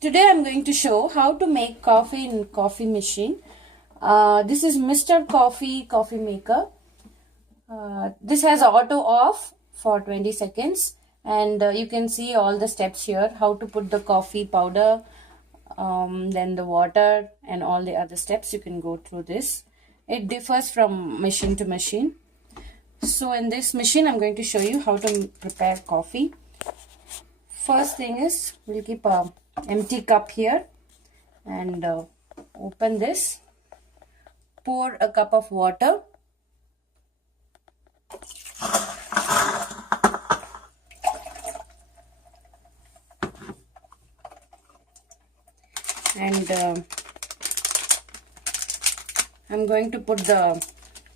Today I'm going to show how to make coffee in coffee machine. This is Mr. Coffee maker. This has auto off for 20 seconds and you can see all the steps here, how to put the coffee powder, then the water and all the other steps. You can go through this. It differs from machine to machine. So in this machine I'm going to show you how to prepare coffee. First thing is, we'll keep a empty cup here and open this. Pour a cup of water. And I'm going to put the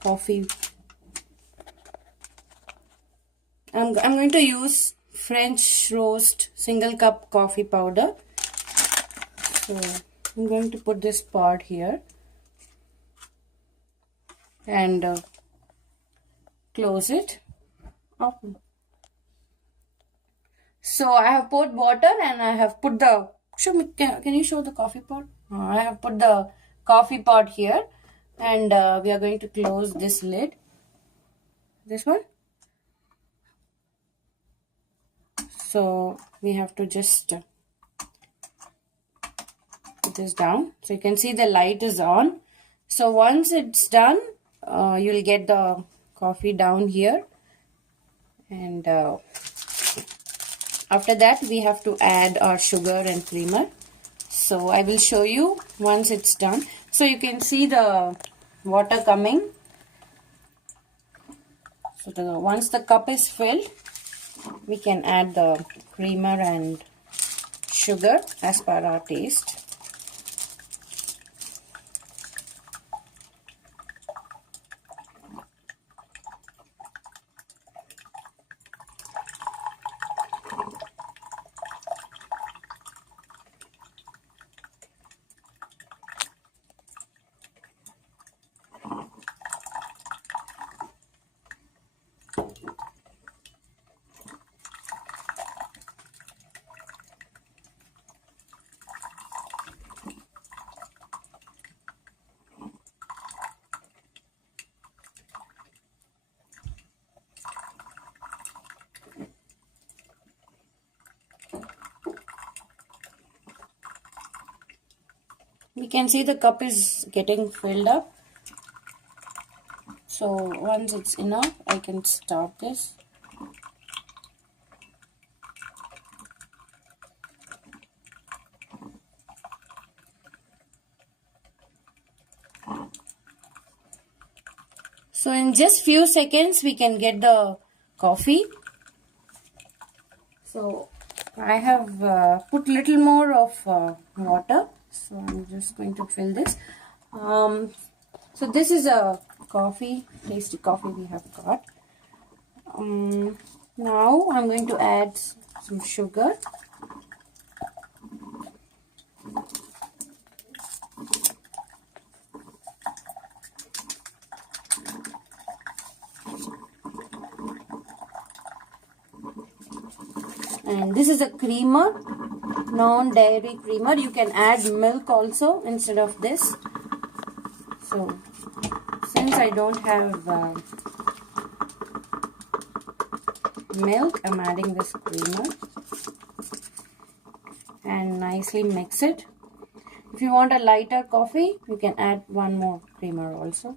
coffee. I'm going to use French roast single cup coffee powder. So I'm going to put this part here and close it up. So I have poured water and I have put the, show me, can you show the coffee pot? I have put the coffee pot here and we are going to close this lid, this one. So we have to just put this down. So you can see the light is on. So once it's done, you'll get the coffee down here. And after that, we have to add our sugar and creamer. So I will show you once it's done. So you can see the water coming. So once the cup is filled, we can add the creamer and sugar as per our taste. We can see the cup is getting filled up. So once it's enough, I can stop this. So in just few seconds, we can get the coffee. So I have put little more of water. So I'm just going to fill this. So this is a coffee, tasty coffee we have got. Now I'm going to add some sugar. And this is a creamer, non-dairy creamer. You can add milk also instead of this. So since I don't have milk, I'm adding this creamer and nicely mix it. If you want a lighter coffee, you can add one more creamer also.